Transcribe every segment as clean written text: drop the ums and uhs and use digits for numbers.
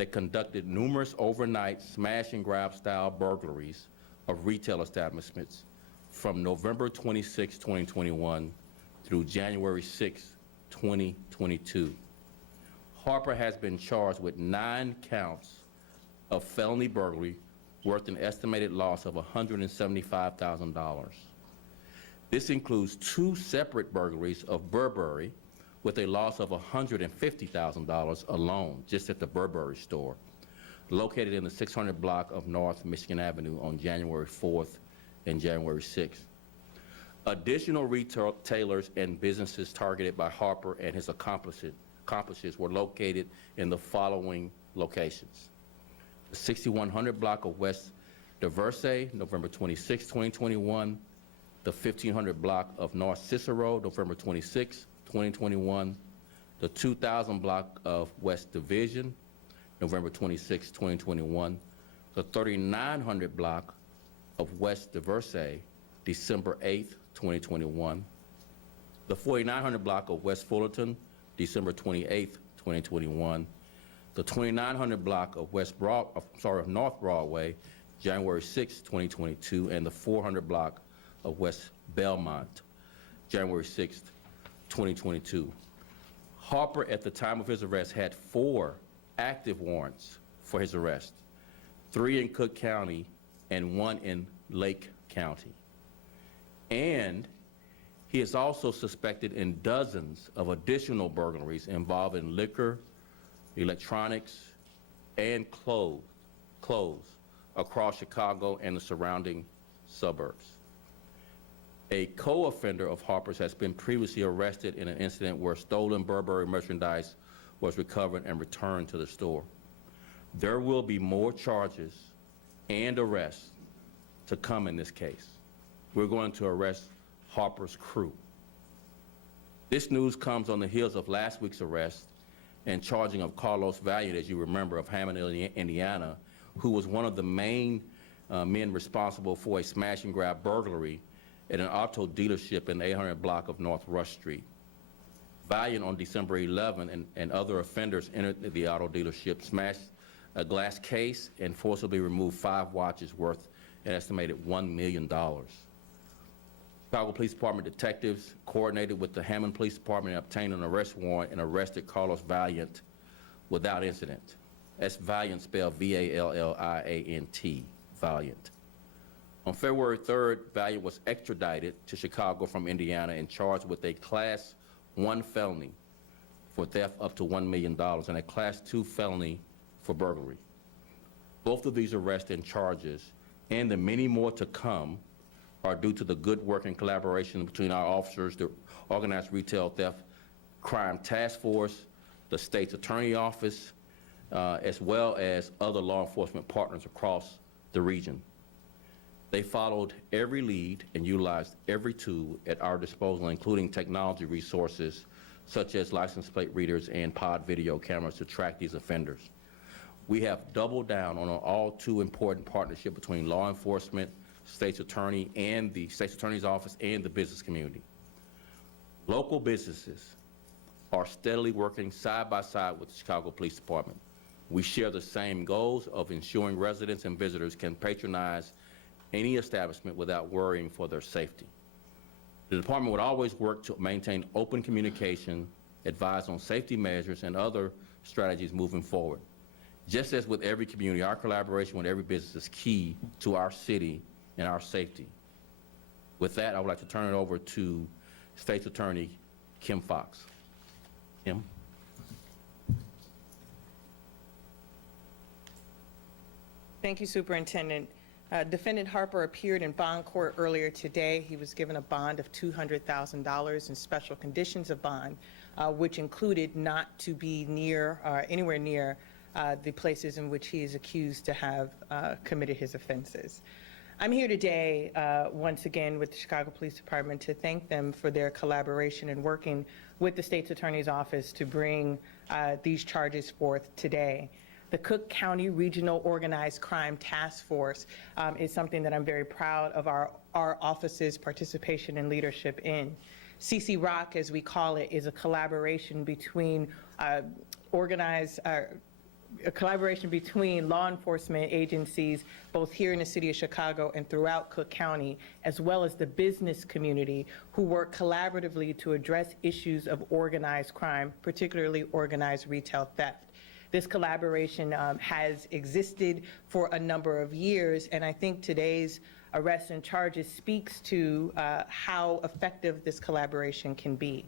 that conducted numerous overnight smash and grab style burglaries of retail establishments from November 26, 2021 through January 6, 2022. Harper has been charged with 9 counts of felony burglary worth an estimated loss of $175,000. This includes 2 separate burglaries of Burberry with a loss of $150,000 alone, just at the Burberry store, located in the 600 block of North Michigan Avenue on January 4th and January 6th. Additional retailers and businesses targeted by Harper and his accomplices were located in the following locations: the 6100 block of West Diversey, November 26, 2021, the 1500 block of North Cicero, November 26, 2021, the 2000 block of West Division, November 26, 2021, the 3900 block of West Diversey, December 8, 2021, the 4900 block of West Fullerton, December 28, 2021, the 2900 block of North Broadway, January 6, 2022, and the 400 block of West Belmont, January 6, 2022. Harper, at the time of his arrest, had 4 active warrants for his arrest, 3 in Cook County and 1 in Lake County. And he is also suspected in dozens of additional burglaries involving liquor, electronics, and clothes across Chicago and the surrounding suburbs. A co-offender of Harper's has been previously arrested in an incident where stolen Burberry merchandise was recovered and returned to the store. There will be more charges and arrests to come in this case. We're going to arrest Harper's crew. This news comes on the heels of last week's arrest and charging of Carlos Valiant, as you remember, of Hammond, Indiana, who was one of the main men responsible for a smash and grab burglary at an auto dealership in the 800 block of North Rush Street. Valiant, on December 11, and other offenders entered the auto dealership, smashed a glass case, and forcibly removed 5 watches worth an estimated $1 million. Chicago Police Department detectives coordinated with the Hammond Police Department and obtained an arrest warrant and arrested Carlos Valiant without incident. That's Valiant, spelled V-A-L-L-I-A-N-T, Valiant. On February 3rd, Valiant was extradited to Chicago from Indiana and charged with a Class 1 felony for theft up to $1 million and a Class 2 felony for burglary. Both of these arrests and charges, and the many more to come, are due to the good work and collaboration between our officers, the Organized Retail Theft Crime Task Force, the State's Attorney Office, as well as other law enforcement partners across the region. They followed every lead and utilized every tool at our disposal, including technology resources such as license plate readers and pod video cameras to track these offenders. We have doubled down on an all too important partnership between law enforcement, State's Attorney, and the State's Attorney's Office and the business community. Local businesses are steadily working side by side with the Chicago Police Department. We share the same goals of ensuring residents and visitors can patronize any establishment without worrying for their safety. The department would always work to maintain open communication, advise on safety measures and other strategies moving forward. Just as with every community, our collaboration with every business is key to our city and our safety. With that, I would like to turn it over to State's Attorney Kim Fox. Kim? Thank you, Superintendent. Defendant Harper appeared in bond court earlier today. He was given a bond of $200,000 and special conditions of bond, which included not to be anywhere near the places in which he is accused to have committed his offenses. I'm here today, once again, with the Chicago Police Department to thank them for their collaboration in working with the State's Attorney's Office to bring these charges forth today. The Cook County Regional Organized Crime Task Force is something that I'm very proud of our office's participation and leadership in. CC Rock, as we call it, is a collaboration between a collaboration between law enforcement agencies, both here in the city of Chicago and throughout Cook County, as well as the business community, who work collaboratively to address issues of organized crime, particularly organized retail theft. This collaboration has existed for a number of years, and I think today's arrest and charges speaks to how effective this collaboration can be.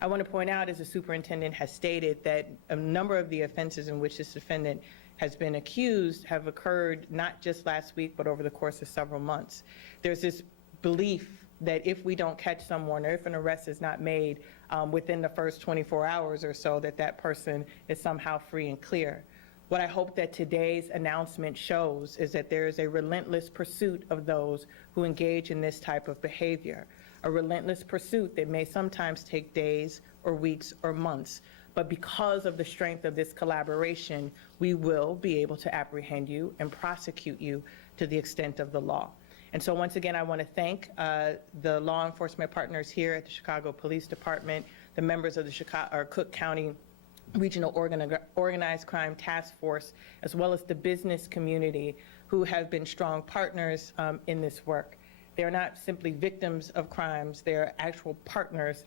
I want to point out, as the superintendent has stated, that a number of the offenses in which this defendant has been accused have occurred not just last week, but over the course of several months. There's this belief that if we don't catch someone, or if an arrest is not made within the first 24 hours or so, that that person is somehow free and clear. What I hope that today's announcement shows is that there is a relentless pursuit of those who engage in this type of behavior, a relentless pursuit that may sometimes take days or weeks or months. But because of the strength of this collaboration, we will be able to apprehend you and prosecute you to the extent of the law. And so once again, I want to thank the law enforcement partners here at the Chicago Police Department, the members of the Cook County Regional Organized Crime Task Force, as well as the business community who have been strong partners in this work. They are not simply victims of crimes, they are actual partners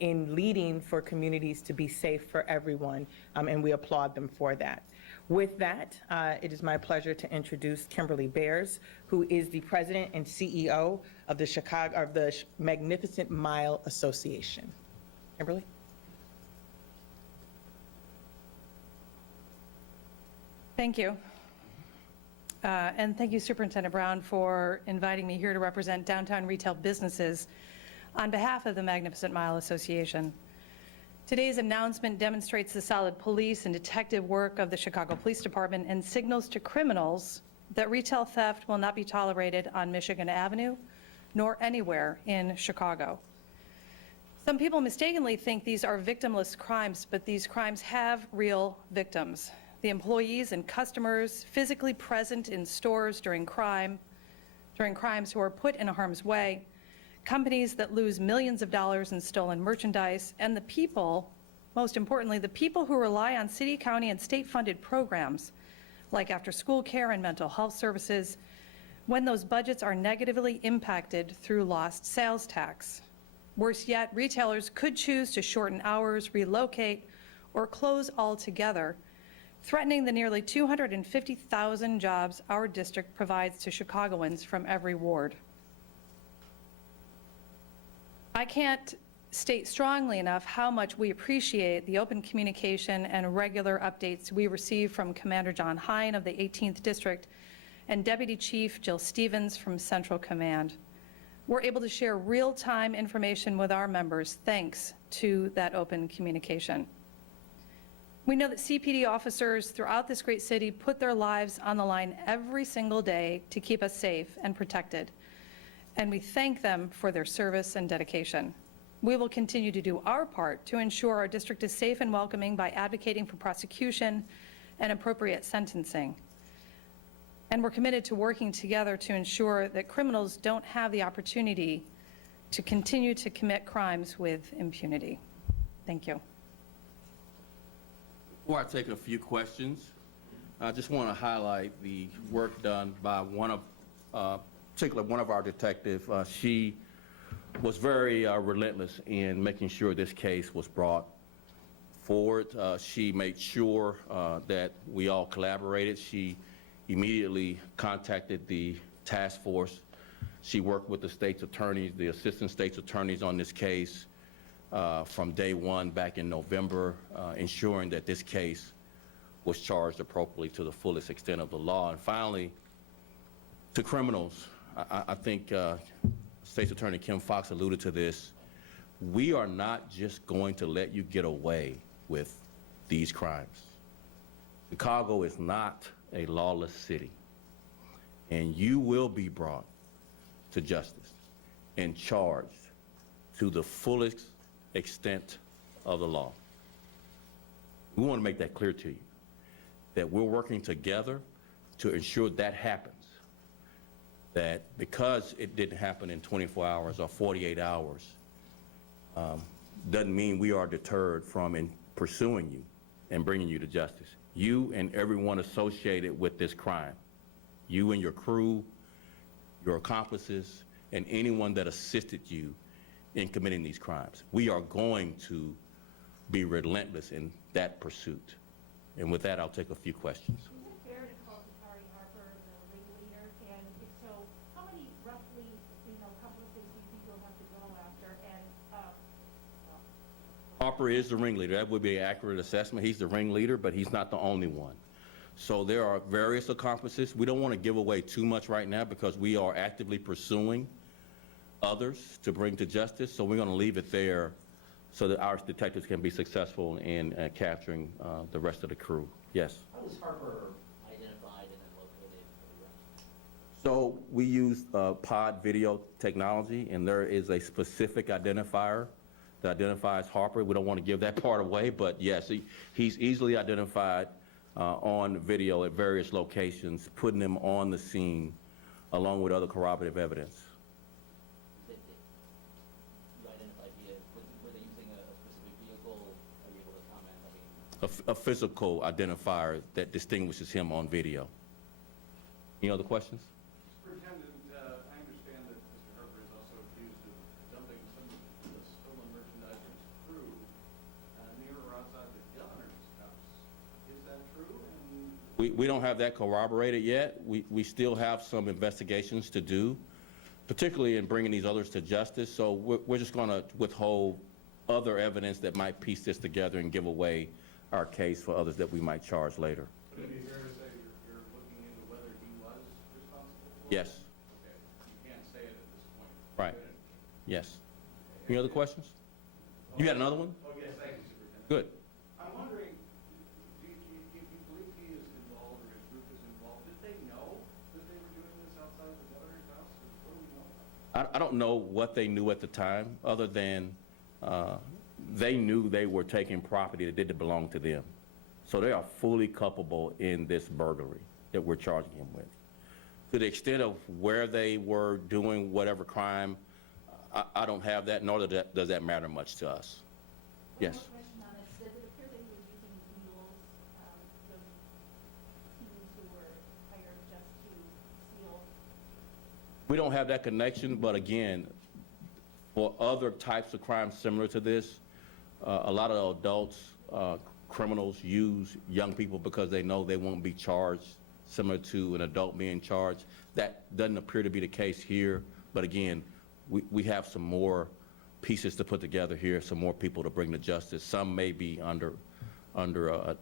in leading for communities to be safe for everyone, and we applaud them for that. With that, it is my pleasure to introduce Kimberly Bears, who is the president and CEO of the Magnificent Mile Association. Kimberly? Thank you. And thank you, Superintendent Brown, for inviting me here to represent downtown retail businesses on behalf of the Magnificent Mile Association. Today's announcement demonstrates the solid police and detective work of the Chicago Police Department and signals to criminals that retail theft will not be tolerated on Michigan Avenue, nor anywhere in Chicago. Some people mistakenly think these are victimless crimes, but these crimes have real victims. The employees and customers physically present in stores during crimes who are put in harm's way, companies that lose millions of dollars in stolen merchandise, and the people, most importantly, the people who rely on city, county, and state-funded programs like after-school care and mental health services, when those budgets are negatively impacted through lost sales tax. Worse yet, retailers could choose to shorten hours, relocate, or close altogether, threatening the nearly 250,000 jobs our district provides to Chicagoans from every ward. I can't state strongly enough how much we appreciate the open communication and regular updates we receive from Commander John Hine of the 18th District and Deputy Chief Jill Stevens from Central Command. We're able to share real-time information with our members thanks to that open communication. We know that CPD officers throughout this great city put their lives on the line every single day to keep us safe and protected, and we thank them for their service and dedication. We will continue to do our part to ensure our district is safe and welcoming by advocating for prosecution and appropriate sentencing. And we're committed to working together to ensure that criminals don't have the opportunity to continue to commit crimes with impunity. Thank you. Before I take a few questions, I just want to highlight the work done by particularly one of our detectives. She was very relentless in making sure this case was brought forward. She made sure that we all collaborated. She immediately contacted the task force. She worked with the state's attorneys, the assistant state's attorneys on this case from day one back in November, ensuring that this case was charged appropriately to the fullest extent of the law. And finally, to criminals, I think State's Attorney Kim Foxx alluded to this. We are not just going to let you get away with these crimes. Chicago is not a lawless city, and you will be brought to justice and charged to the fullest extent of the law. We want to make that clear to you, that we're working together to ensure that happens. That because it didn't happen in 24 hours or 48 hours, doesn't mean we are deterred from pursuing you and bringing you to justice. You and everyone associated with this crime. You and your crew, your accomplices, and anyone that assisted you in committing these crimes. We are going to be relentless in that pursuit. And with that, I'll take a few questions. Is it fair to call Takari Harper the ringleader? And if so, how many roughly, accomplices do you think you'll have to go after? And Harper is the ringleader. That would be an accurate assessment. He's the ringleader, but he's not the only one. So there are various accomplices. We don't want to give away too much right now because we are actively pursuing others to bring to justice. So we're going to leave it there so that our detectives can be successful in capturing the rest of the crew. Yes? How was Harper identified and then located for the arrest? So we use pod video technology, and there is a specific identifier that identifies Harper. We don't want to give that part away, but yes, he's easily identified on video at various locations, putting him on the scene along with other corroborative evidence. You identified were they using a specific vehicle? Are you able to comment? A physical identifier that distinguishes him on video. Any other questions? Superintendent, I understand that Mr. Harper is also accused of dumping some of the stolen merchandise of his crew near or outside the gunner's house. Is that true? And We don't have that corroborated yet. We still have some investigations to do, particularly in bringing these others to justice. So we're just going to withhold other evidence that might piece this together and give away our case for others that we might charge later. would it be fair to say you're looking into whether he was responsible for it? Yes. Okay. You can't say it at this point. Right. Good. Yes. Any other questions? You got another one? Oh, yes, thank you, Superintendent. Good. I'm wondering, do you believe he is involved or his group is involved? Did they know that they were doing this outside the governor's house? Or what do we know about that? I don't know what they knew at the time, other than they knew they were taking property that didn't belong to them. So they are fully culpable in this burglary that we're charging him with. To the extent of where they were doing whatever crime, I don't have that, nor does that matter much to us. Yes. One more question on this. Does it appear that he was using mules, those teams who were hired just to steal? We don't have that connection, but again, for other types of crimes similar to this, a lot of adults, criminals use young people because they know they won't be charged similar to an adult being charged. That doesn't appear to be the case here, but again, we have some more pieces to put together here, some more people to bring to justice. Some may be under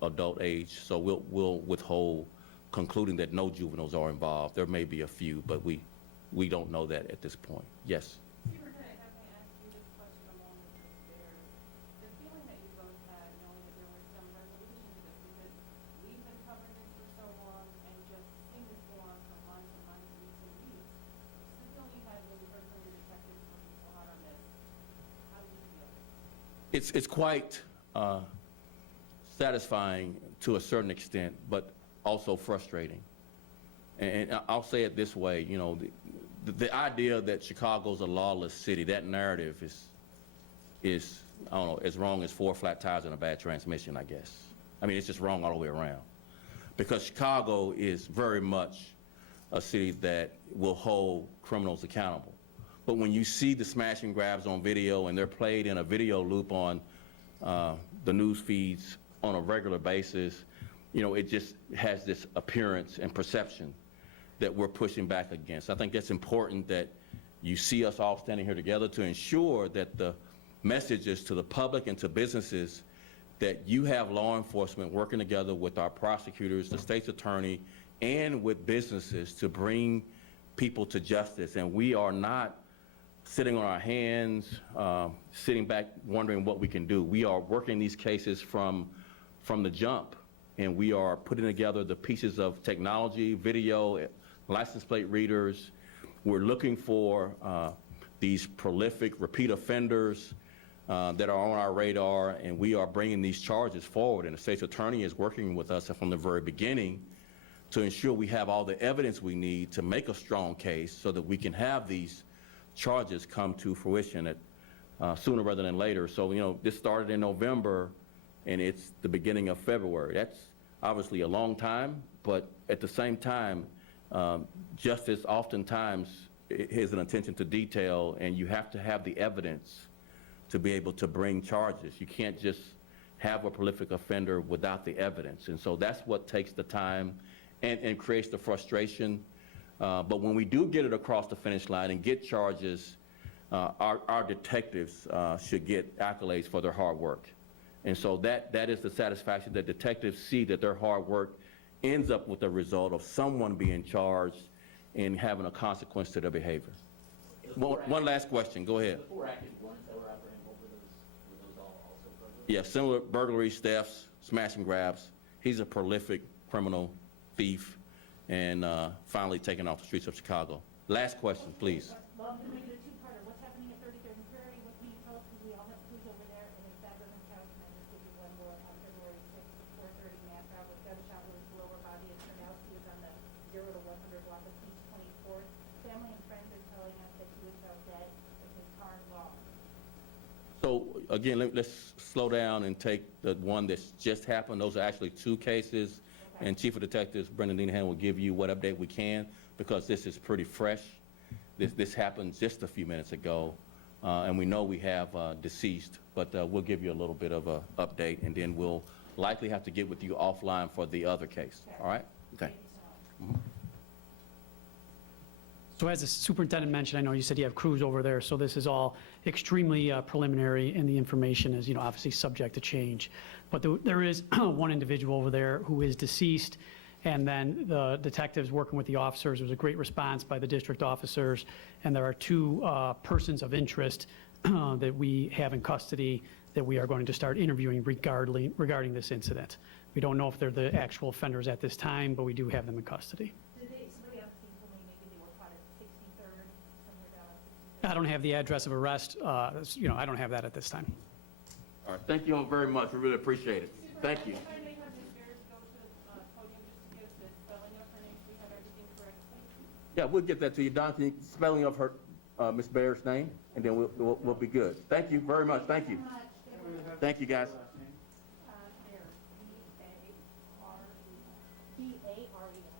adult age, so we'll withhold concluding that no juveniles are involved. There may be a few, but we don't know that at this point. Yes. Superintendent, if I may ask you this question along with this bears. The feeling that you both had, knowing that there was some resolution to this, because we've been covering this for so long and just seen this go on for months and months, weeks and weeks. The feeling you had when you heard from your detectives working so hard on this, how did you feel? It's quite satisfying to a certain extent, but also frustrating. And I'll say it this way, you know, the idea that Chicago's a lawless city, that narrative is I don't know, as wrong as 4 flat tires and a bad transmission, I guess. I mean, it's just wrong all the way around. Because Chicago is very much a city that will hold criminals accountable. But when you see the smash and grabs on video and they're played in a video loop on the news feeds on a regular basis, you know, it just has this appearance and perception that we're pushing back against. I think that's important that you see us all standing here together to ensure that the messages to the public and to businesses that you have law enforcement working together with our prosecutors, the state's attorney, and with businesses to bring people to justice. And we are not sitting on our hands, sitting back wondering what we can do. We are working these cases from the jump, and we are putting together the pieces of technology, video, license plate readers. We're looking for these prolific repeat offenders that are on our radar, and we are bringing these charges forward. And the state's attorney is working with us from the very beginning to ensure we have all the evidence we need to make a strong case so that we can have these charges come to fruition sooner rather than later. So, you know, this started in November, and it's the beginning of February. obviously a long time, but at the same time, justice oftentimes has an attention to detail, and you have to have the evidence to be able to bring charges. You can't just have a prolific offender without the evidence. And so that's what takes the time and creates the frustration. But when we do get it across the finish line and get charges, our detectives should get accolades for their hard work. And so that is the satisfaction that detectives see, that their hard work ends up with the result of someone being charged and having a consequence to their behavior. One last question, go ahead. The 4 active warrants that were out for him, were those all also burglaries? Yeah, similar burglaries, thefts, smash and grabs. He's a prolific criminal, thief, and finally taken off the streets of Chicago. Last question, please. Well, I'm gonna make it a two-parter. What's happening at 33rd and Prairie? What can you tell us? Because we all have crews over there, and if that doesn't count, can I just give you one more on February 6th, 4:30 Napa with gunshot wound to lower body and Turnowski is on the 0 to 100 block of East 24th. Family and friends are telling us that he was found dead with his car lost. So again, let's slow down and take the one that's just happened. Those are actually 2 cases. Okay. And Chief of Detectives Brendan Deanahan will give you what update we can, because this is pretty fresh. This happened just a few minutes ago, and we know we have deceased, but we'll give you a little bit of a update, and then we'll likely have to get with you offline for the other case. All right? Okay. So as the superintendent mentioned, I know you said you have crews over there, so this is all extremely preliminary, and the information is, obviously subject to change. But there is one individual over there who is deceased, and then the detectives working with the officers, there was a great response by the district officers, and there are 2 persons of interest that we have in custody that we are going to start interviewing regarding this incident. We don't know if they're the actual offenders at this time, but we do have them in custody. Somebody else told me maybe they were caught at 63rd, somewhere down at 63rd. I don't have the address of arrest. I don't have that at this time. All right. Thank you all very much. We really appreciate it. Thank you. If I may have Ms. Bears go to the podium just to get us the spelling of her name, so we have everything correct, please. Yeah, we'll get that to you. Don, can you spelling of her, Ms. Bear's name, and then we'll be good. Thank you very much. Thank you. Thank you, guys. Bears, B-A-R-E-S. B-A-R-E-S.